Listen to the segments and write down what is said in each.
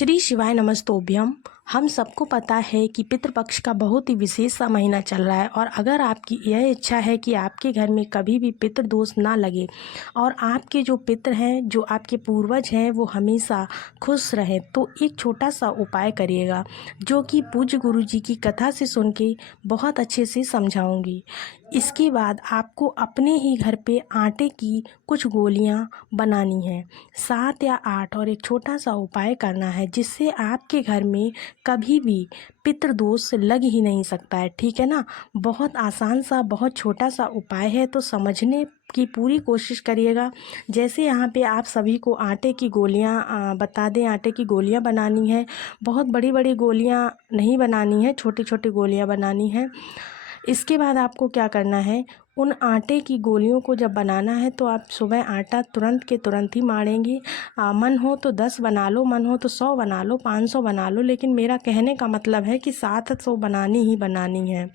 श्री शिवाय नमस्तोभ्यम। हम सबको पता है कि पितृपक्ष का बहुत ही विशेष सा महीना चल रहा है और अगर आपकी यह इच्छा है कि आपके घर में कभी भी पितृ दोष ना लगे और आपके जो पितृ हैं, जो आपके पूर्वज हैं, वो हमेशा खुश रहें, तो एक छोटा सा उपाय करिएगा जो कि पूज्य गुरु जी की कथा से सुन के बहुत अच्छे से समझाऊंगी। इसके बाद आपको अपने ही घर पे आटे की कुछ गोलियां बनानी हैं, 7 या 8, और एक छोटा सा उपाय करना है जिससे आपके घर में कभी भी पितृदोष लग ही नहीं सकता है। ठीक है ना। बहुत आसान सा, बहुत छोटा सा उपाय है, तो समझने की पूरी कोशिश करिएगा। जैसे यहाँ पे आप सभी को आटे की गोलियाँ बता दें, आटे की गोलियाँ बनानी है। बहुत बड़ी बड़ी गोलियाँ नहीं बनानी है, छोटी छोटी गोलियाँ बनानी है। इसके बाद आपको क्या करना है, उन आटे की गोलियों को जब बनाना है तो आप सुबह आटा तुरंत के तुरंत ही मारेंगे। मन हो तो 10 बना लो, मन हो तो 100 बना लो, 500 बना लो, लेकिन मेरा कहने का मतलब है कि 700 बनानी ही बनानी है।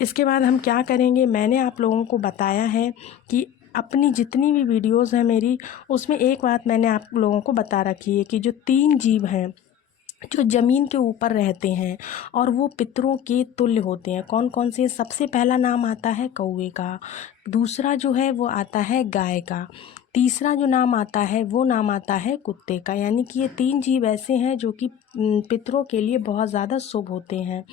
इसके बाद हम क्या करेंगे, मैंने आप लोगों को बताया है कि अपनी जितनी भी वीडियोज़ हैं मेरी, उसमें एक बात मैंने आप लोगों को बता रखी है कि जो 3 जीव हैं जो ज़मीन के ऊपर रहते हैं और वो पितरों के तुल्य होते हैं, कौन कौन से। सबसे पहला नाम आता है कौवे का, दूसरा जो है वो आता है गाय का, तीसरा जो नाम आता है वो नाम आता है कुत्ते का। यानी कि ये 3 जीव ऐसे हैं जो कि पितरों के लिए बहुत ज़्यादा शुभ होते हैं।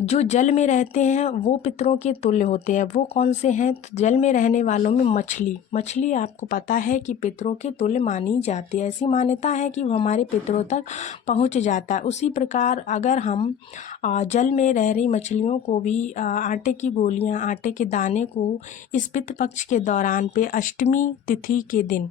जो जल में रहते हैं वो पितरों के तुल्य होते हैं। वो कौन से हैं, तो जल में रहने वालों में मछली आपको पता है कि पितरों के तुल्य मानी जाती है। ऐसी मान्यता है कि वो हमारे पितरों तक पहुंच जाता है। उसी प्रकार अगर हम जल में रह रही मछलियों को भी आटे की गोलियां, आटे के दाने को इस पितृपक्ष के दौरान पे अष्टमी तिथि के दिन,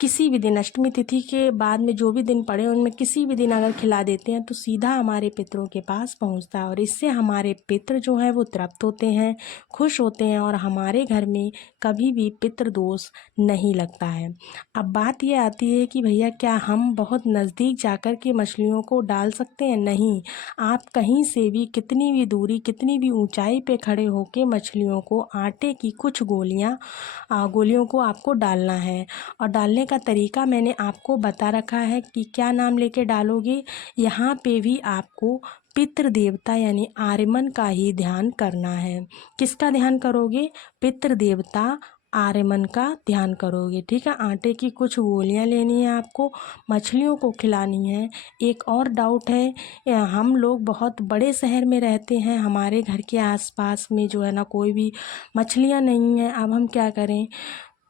किसी भी दिन, अष्टमी तिथि के बाद में जो भी दिन पड़े उनमें किसी भी दिन अगर खिला देते हैं तो सीधा हमारे पितरों के पास पहुंचता है और इससे हमारे पितृ जो है वो तृप्त होते हैं, खुश होते हैं और हमारे घर में कभी भी पितृ दोष नहीं लगता है। अब बात ये आती है कि भैया क्या हम बहुत नज़दीक जाकर के मछलियों को डाल सकते हैं? नहीं। आप कहीं से भी, कितनी भी दूरी, कितनी भी ऊंचाई पे खड़े होकर मछलियों को आटे की कुछ गोलियों को आपको डालना है। और डालने का तरीका मैंने आपको बता रखा है कि क्या नाम लेके डालोगे। यहाँ पे भी आपको पितृदेवता यानी आर्यमन का ही ध्यान करना है। किसका ध्यान करोगे? पितृदेवता आर्यमन का ध्यान करोगे। ठीक है। आटे की कुछ गोलियां लेनी है आपको, मछलियों को खिलानी है। एक और डाउट है, हम लोग बहुत बड़े शहर में रहते हैं, हमारे घर के आसपास में जो है ना कोई भी मछलियां नहीं है। अब हम क्या करें?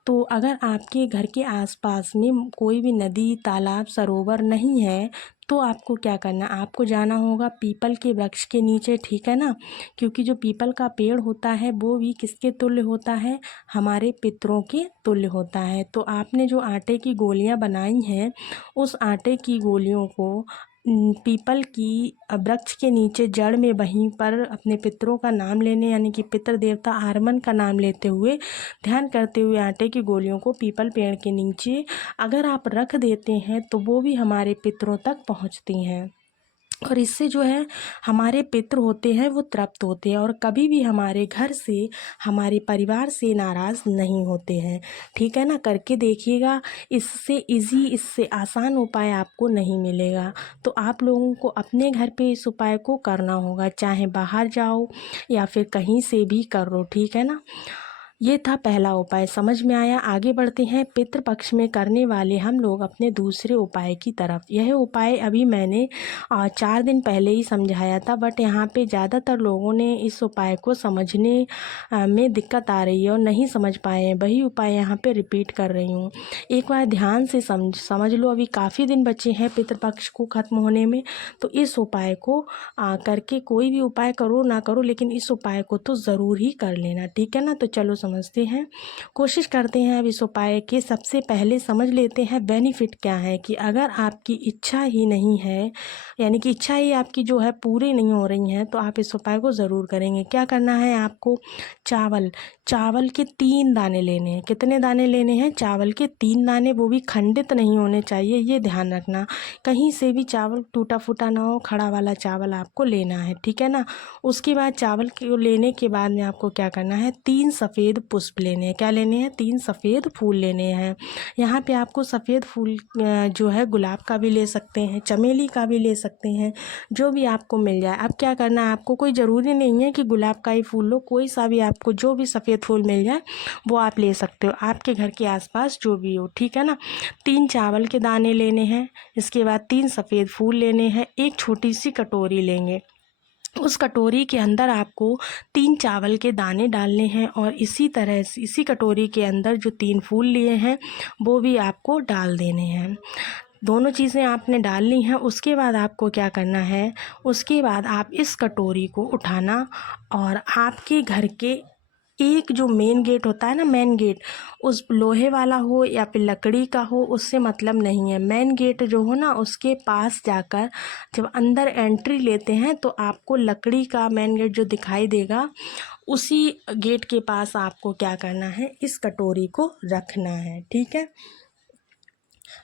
तो अगर आपके घर के आसपास में कोई भी नदी, तालाब, सरोवर नहीं है तो आपको क्या करना, आपको जाना होगा पीपल के वृक्ष के नीचे। ठीक है ना। क्योंकि जो पीपल का पेड़ होता है वो भी किसके तुल्य होता है? हमारे पितरों के तुल्य होता है। तो आपने जो आटे की गोलियां बनाई हैं उस आटे की गोलियों को पीपल की वृक्ष के नीचे जड़ में वहीं पर अपने पितरों का नाम लेने, यानी कि पितृ देवता आर्यमन का नाम लेते हुए, ध्यान करते हुए आटे की गोलियों को पीपल पेड़ के नीचे अगर आप रख देते हैं तो वो भी हमारे पितरों तक पहुंचती हैं और इससे जो है हमारे पितृ होते हैं वो तृप्त होते हैं और कभी भी हमारे घर से, हमारे परिवार से नाराज़ नहीं होते हैं। ठीक है ना। करके देखिएगा। इससे इजी, इससे आसान उपाय आपको नहीं मिलेगा। तो आप लोगों को अपने घर पे इस उपाय को करना होगा, चाहे बाहर जाओ या फिर कहीं से भी कर लो। ठीक है ना। ये था पहला उपाय, समझ में आया। आगे बढ़ते हैं पितृपक्ष में करने वाले हम लोग अपने दूसरे उपाय की तरफ। यह उपाय अभी मैंने 4 दिन पहले ही समझाया था, बट यहाँ पे ज़्यादातर लोगों ने इस उपाय को समझने में दिक्कत आ रही है और नहीं समझ पाए हैं। वही उपाय यहाँ पे रिपीट कर रही हूँ। एक बार ध्यान से समझ लो। अभी काफ़ी दिन बचे हैं पितृपक्ष को ख़त्म होने में, तो इस उपाय को करके, कोई भी उपाय करो ना करो लेकिन इस उपाय को तो ज़रूर ही कर लेना। ठीक है ना। तो चलो समझते हैं, कोशिश करते हैं। अब इस उपाय के सबसे पहले समझ लेते हैं बेनिफिट क्या है। कि अगर आपकी इच्छा ही नहीं है, यानी कि इच्छा ही आपकी जो है पूरी नहीं हो रही है, तो आप इस उपाय को ज़रूर करेंगे। क्या करना है आपको? चावल के 3 दाने लेने हैं। कितने दाने लेने हैं? चावल के 3 दाने, वो भी खंडित नहीं होने चाहिए, ये ध्यान रखना। कहीं से भी चावल टूटा फूटा ना हो, खड़ा वाला चावल आपको लेना है। ठीक है ना। उसके बाद चावल को लेने के बाद में आपको क्या करना है, 3 सफ़ेद सफ़ेद पुष्प लेने हैं। क्या लेने हैं? 3 सफ़ेद फूल लेने हैं। यहाँ पे आपको सफ़ेद फूल जो है गुलाब का भी ले सकते हैं, चमेली का भी ले सकते हैं, जो भी आपको मिल जाए। अब क्या करना है आपको, कोई ज़रूरी नहीं है कि गुलाब का ही फूल लो, कोई सा भी आपको जो भी सफ़ेद फूल मिल जाए वो आप ले सकते हो, आपके घर के आसपास जो भी हो, ठीक है ना। 3 चावल के दाने लेने हैं, इसके बाद 3 सफ़ेद फूल लेने हैं, एक छोटी सी कटोरी लेंगे। उस कटोरी के अंदर आपको 3 चावल के दाने डालने हैं और इसी तरह से इसी कटोरी के अंदर जो 3 फूल लिए हैं वो भी आपको डाल देने हैं। दोनों चीज़ें आपने डाल ली हैं। उसके बाद आपको क्या करना है, उसके बाद आप इस कटोरी को उठाना और आपके घर के एक जो मेन गेट होता है ना, मेन गेट, उस लोहे वाला हो या फिर लकड़ी का हो, उससे मतलब नहीं है। मेन गेट जो हो ना, उसके पास जाकर जब अंदर एंट्री लेते हैं तो आपको लकड़ी का मेन गेट जो दिखाई देगा, उसी गेट के पास आपको क्या करना है, इस कटोरी को रखना है, ठीक है।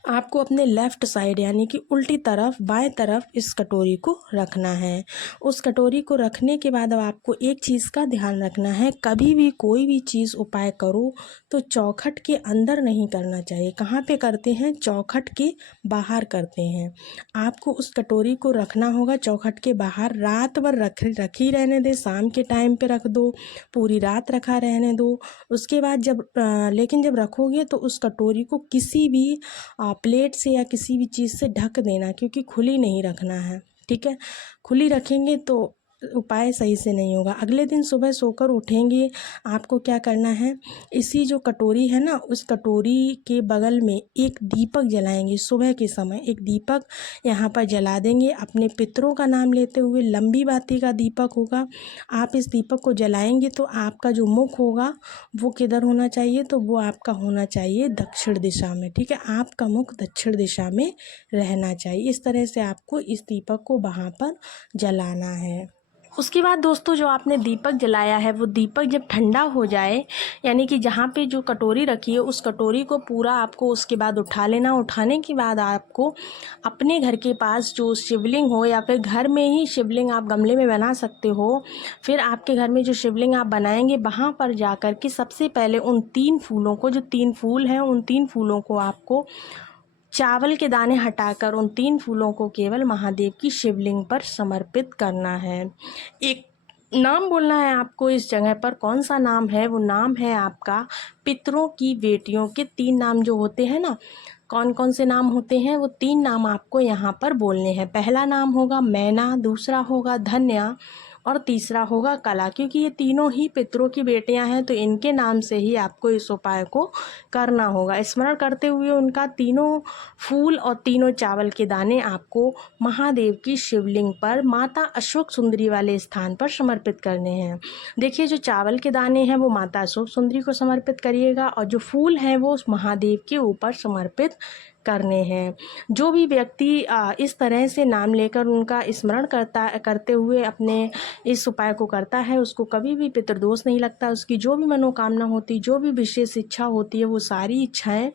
आपको अपने लेफ़्ट साइड यानी कि उल्टी तरफ, बाएं तरफ इस कटोरी को रखना है। उस कटोरी को रखने के बाद अब आपको एक चीज़ का ध्यान रखना है, कभी भी कोई भी चीज़ उपाय करो तो चौखट के अंदर नहीं करना चाहिए। कहाँ पे करते हैं? चौखट के बाहर करते हैं। आपको उस कटोरी को रखना होगा चौखट के बाहर, रात भर रखी रहने दें, शाम के टाइम पे रख दो, पूरी रात रखा रहने दो। उसके बाद लेकिन जब रखोगे तो उस कटोरी को किसी भी प्लेट से या किसी भी चीज़ से ढक देना, क्योंकि खुली नहीं रखना है, ठीक है। खुली रखेंगे तो उपाय सही से नहीं होगा। अगले दिन सुबह सोकर उठेंगे, आपको क्या करना है, इसी जो कटोरी है ना, उस कटोरी के बगल में एक दीपक जलाएंगे। सुबह के समय एक दीपक यहाँ पर जला देंगे, अपने पितरों का नाम लेते हुए। लंबी बाती का दीपक होगा। आप इस दीपक को जलाएंगे तो आपका जो मुख होगा वो किधर होना चाहिए, तो वो आपका होना चाहिए दक्षिण दिशा में, ठीक है। आपका मुख दक्षिण दिशा में रहना चाहिए। इस तरह से आपको इस दीपक को वहाँ पर जलाना है। उसके बाद दोस्तों, जो आपने दीपक जलाया है वो दीपक जब ठंडा हो जाए, यानी कि जहाँ पे जो कटोरी रखी है उस कटोरी को पूरा आपको उसके बाद उठा लेना। उठाने के बाद आपको अपने घर के पास जो शिवलिंग हो, या फिर घर में ही शिवलिंग आप गमले में बना सकते हो, फिर आपके घर में जो शिवलिंग आप बनाएंगे वहाँ पर जाकर के सबसे पहले उन 3 फूलों को, जो 3 फूल हैं, उन 3 फूलों को आपको चावल के दाने हटाकर उन 3 फूलों को केवल महादेव की शिवलिंग पर समर्पित करना है। एक नाम बोलना है आपको इस जगह पर। कौन सा नाम है? वो नाम है आपका पितरों की बेटियों के 3 नाम जो होते हैं ना, कौन कौन से नाम होते हैं, वो 3 नाम आपको यहाँ पर बोलने हैं। पहला नाम होगा मैना, दूसरा होगा धन्या और तीसरा होगा कला। क्योंकि ये तीनों ही पितरों की बेटियां हैं तो इनके नाम से ही आपको इस उपाय को करना होगा। स्मरण करते हुए उनका तीनों फूल और तीनों चावल के दाने आपको महादेव की शिवलिंग पर माता अशोक सुंदरी वाले स्थान पर समर्पित करने हैं। देखिए, जो चावल के दाने हैं वो माता अशोक सुंदरी को समर्पित करिएगा और जो फूल हैं वो उस महादेव के ऊपर समर्पित करने हैं। जो भी व्यक्ति इस तरह से नाम लेकर उनका स्मरण करते हुए अपने इस उपाय को करता है, उसको कभी भी पितृदोष नहीं लगता। उसकी जो भी मनोकामना होती, जो भी विशेष इच्छा होती है, वो सारी इच्छाएं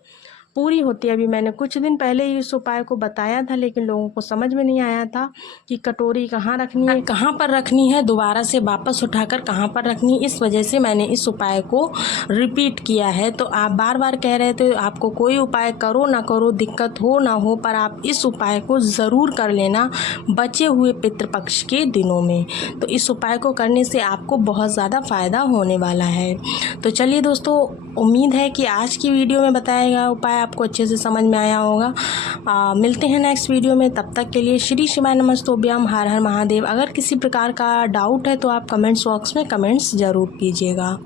पूरी होती है। अभी मैंने कुछ दिन पहले ही इस उपाय को बताया था, लेकिन लोगों को समझ में नहीं आया था कि कटोरी कहाँ रखनी है, कहाँ पर रखनी है, दोबारा से वापस उठाकर कहाँ पर रखनी है। इस वजह से मैंने इस उपाय को रिपीट किया है। तो आप बार बार कह रहे थे आपको कोई उपाय करो ना करो, दिक्कत हो ना हो, पर आप इस उपाय को ज़रूर कर लेना बचे हुए पितृपक्ष के दिनों में। तो इस उपाय को करने से आपको बहुत ज़्यादा फ़ायदा होने वाला है। तो चलिए दोस्तों, उम्मीद है कि आज की वीडियो में बताया गया उपाय आपको अच्छे से समझ में आया होगा। मिलते हैं नेक्स्ट वीडियो में। तब तक के लिए श्री शिवाय नमस्तोभ्याम, हर हर महादेव। अगर किसी प्रकार का डाउट है तो आप कमेंट्स बॉक्स में कमेंट्स ज़रूर कीजिएगा।